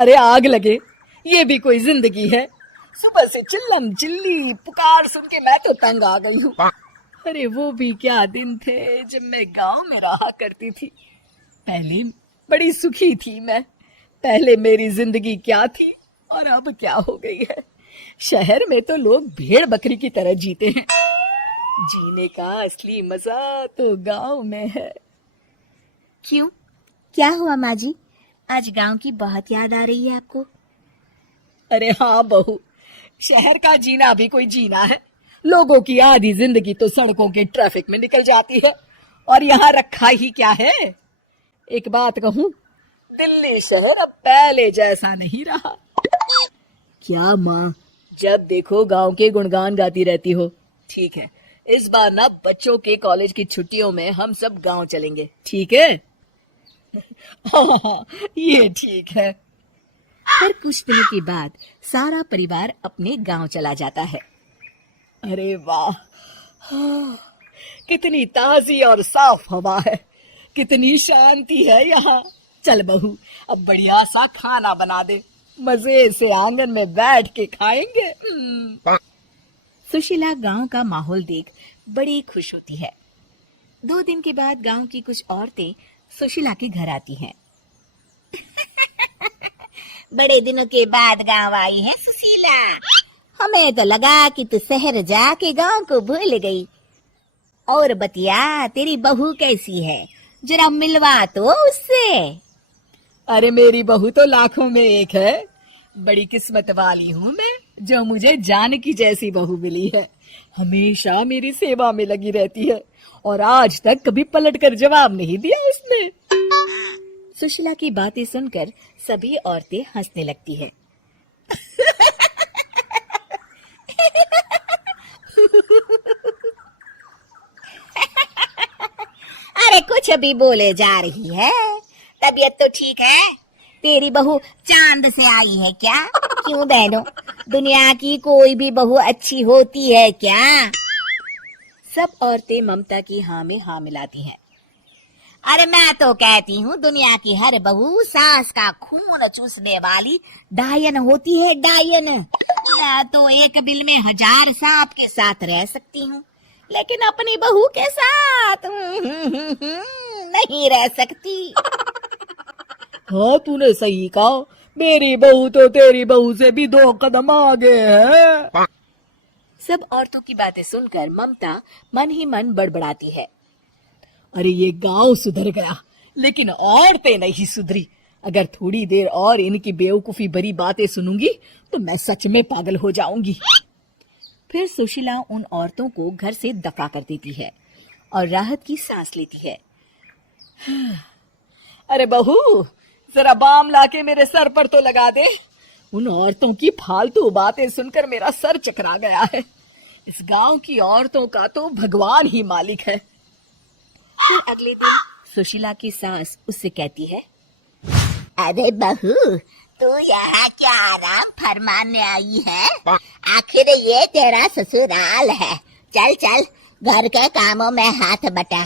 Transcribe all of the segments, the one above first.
अरे आग लगे, ये भी कोई जिंदगी है। सुबह से चिल्लम चिल्ली पुकार सुन के मैं तो तंग आ गई हूँ। अरे वो भी क्या दिन थे जब मैं गांव में रहा करती थी। पहले बड़ी सुखी थी मैं। पहले मेरी जिंदगी क्या थी और अब क्या हो गई है। शहर में तो लोग भेड़ बकरी की तरह जीते हैं। जीने का असली मजा तो गांव में है। क्यों, क्या हुआ माँ जी? आज गांव की बहुत याद आ रही है आपको? अरे हाँ बहू, शहर का जीना भी कोई जीना है। लोगों की आधी जिंदगी तो सड़कों के ट्रैफिक में निकल जाती है और यहाँ रखा ही क्या है। एक बात कहूँ, दिल्ली शहर अब पहले जैसा नहीं रहा। क्या माँ, जब देखो गांव के गुणगान गाती रहती हो। ठीक है, इस बार ना बच्चों के कॉलेज की छुट्टियों में हम सब गांव चलेंगे, ठीक है? हाँ, ये ठीक है। फिर कुछ दिनों के बाद सारा परिवार अपने गांव चला जाता है। अरे वाह, हाँ, कितनी ताजी और साफ हवा है, कितनी शांति है यहाँ। चल बहू, अब बढ़िया सा खाना बना दे, मजे से आंगन में बैठ के खाएंगे। सुशीला गांव का माहौल देख बड़ी खुश होती है। 2 दिन के बाद गांव की कुछ औरतें सुशीला के घर आती हैं। बड़े दिनों के बाद गांव आई है सुशीला। हमें तो लगा कि तू शहर जाके गांव को भूल गई। और बतिया, तेरी बहू कैसी है? जरा मिलवा तो उससे। अरे मेरी बहू तो लाखों में एक है। बड़ी किस्मत वाली हूँ मैं जो मुझे जानकी जैसी बहू मिली है। हमेशा मेरी सेवा में लगी रहती है और आज तक कभी पलटकर जवाब नहीं दिया उसने। सुशीला की बातें सुनकर सभी औरतें हंसने लगती हैं। अरे कुछ भी बोले जा रही है। तबीयत तो ठीक है? तेरी बहू चांद से आई है क्या? क्यों बहनों, दुनिया की कोई भी बहू अच्छी होती है क्या? सब औरतें ममता की हाँ में हाँ मिलाती हैं। अरे मैं तो कहती हूँ दुनिया की हर बहू सास का खून चूसने वाली डायन होती है, डायन। मैं तो एक बिल में 1000 सांप के साथ रह सकती हूँ, लेकिन अपनी बहू के साथ नहीं रह सकती। हाँ, तूने सही कहा। मेरी बहू तो तेरी बहू से भी 2 कदम आगे है। सब औरतों की बातें सुनकर ममता मन ही मन बड़बड़ाती है। अरे ये गांव सुधर गया, लेकिन औरतें नहीं सुधरी। अगर थोड़ी देर और इनकी बेवकूफी भरी बातें सुनूंगी तो मैं सच में पागल हो जाऊंगी। फिर सुशीला उन औरतों को घर से दफा कर देती है और राहत की सांस लेती है। अरे बहू, जरा बाम लाके मेरे सर पर तो लगा दे। उन औरतों की फालतू बातें सुनकर मेरा सर चकरा गया है। इस गांव की औरतों का तो भगवान ही मालिक है। फिर अगले दिन सुशीला की सास उससे कहती है, अरे बहू, तू यहाँ क्या आराम फरमाने आई है? आखिर ये तेरा ससुराल है। चल चल, घर के कामों में हाथ बटा।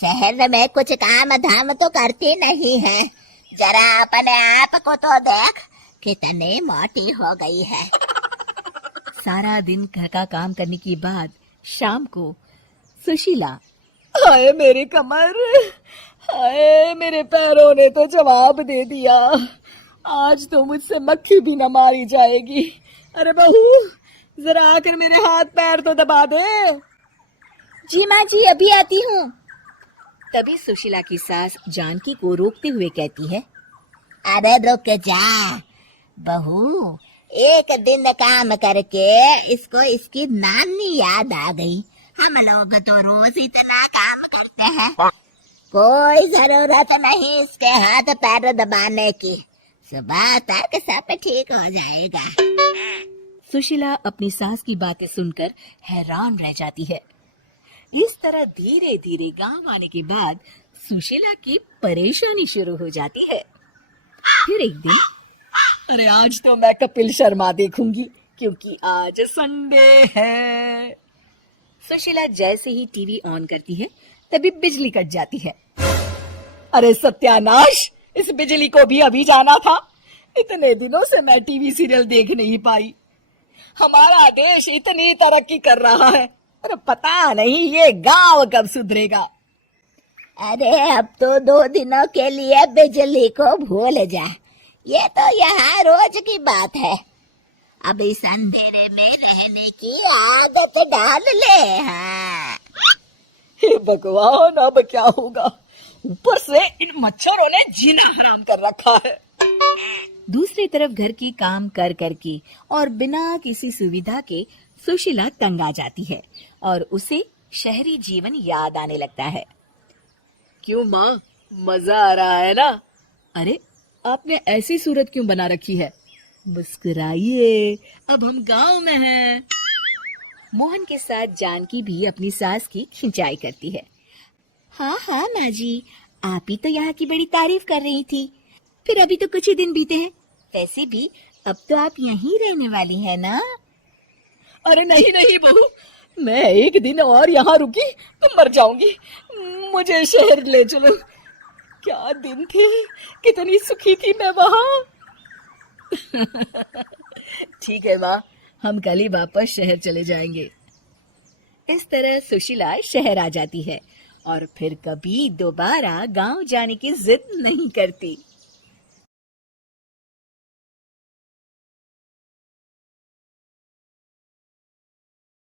शहर में कुछ काम धाम तो करती नहीं है। जरा अपने आप को तो देख, कितनी मोटी हो गई है। सारा दिन घर का काम करने के बाद शाम को सुशीला, हाय मेरी कमर, हाय मेरे पैरों ने तो जवाब दे दिया। आज तो मुझसे मक्खी भी न मारी जाएगी। अरे बहू, जरा आकर मेरे हाथ पैर तो दबा दे। जी माँ जी, अभी आती हूँ। तभी सुशीला की सास जानकी को रोकते हुए कहती है, अरे रुक जा बहू, एक दिन काम करके इसको इसकी नानी याद आ गई। हम लोग तो रोज इतना काम करते हैं, कोई जरूरत नहीं इसके हाथ पैर दबाने की। सुबह तक सब ठीक हो जाएगा। सुशीला अपनी सास की बातें सुनकर हैरान रह जाती है। इस तरह धीरे धीरे गांव आने के बाद सुशीला की परेशानी शुरू हो जाती है। फिर एक दिन, अरे आज तो मैं कपिल शर्मा देखूंगी क्योंकि आज संडे है। सुशीला जैसे ही टीवी ऑन करती है तभी बिजली कट जाती है। अरे सत्यानाश, इस बिजली को भी अभी जाना था। इतने दिनों से मैं टीवी सीरियल देख नहीं पाई। हमारा देश इतनी तरक्की कर रहा है, अरे पता नहीं ये गांव कब सुधरेगा। अरे अब तो 2 दिनों के लिए बिजली को भूल जा, ये तो यहाँ रोज की बात है। अब इस अंधेरे में रहने की आदत डाल ले। हाँ हे भगवान, अब क्या होगा? ऊपर से इन मच्छरों ने जीना हराम कर रखा है। दूसरी तरफ घर की काम कर करके और बिना किसी सुविधा के सुशीला तंग आ जाती है और उसे शहरी जीवन याद आने लगता है। क्यों माँ, मजा आ रहा है ना? अरे आपने ऐसी सूरत क्यों बना रखी है? मुस्कुराइए, अब हम गांव में हैं। मोहन के साथ जानकी भी अपनी सास की खिंचाई करती है। हाँ हाँ माँ जी, आप ही तो यहाँ की बड़ी तारीफ कर रही थी। फिर अभी तो कुछ ही दिन बीते हैं, वैसे भी अब तो आप यहीं रहने वाली है ना? अरे नहीं नहीं बहू, मैं एक दिन और यहाँ रुकी तो मर जाऊंगी। मुझे शहर ले चलो। क्या दिन थे, कितनी सुखी थी मैं वहाँ। ठीक है माँ, हम कल ही वापस शहर चले जाएंगे। इस तरह सुशीला शहर आ जाती है और फिर कभी दोबारा गांव जाने की जिद नहीं करती।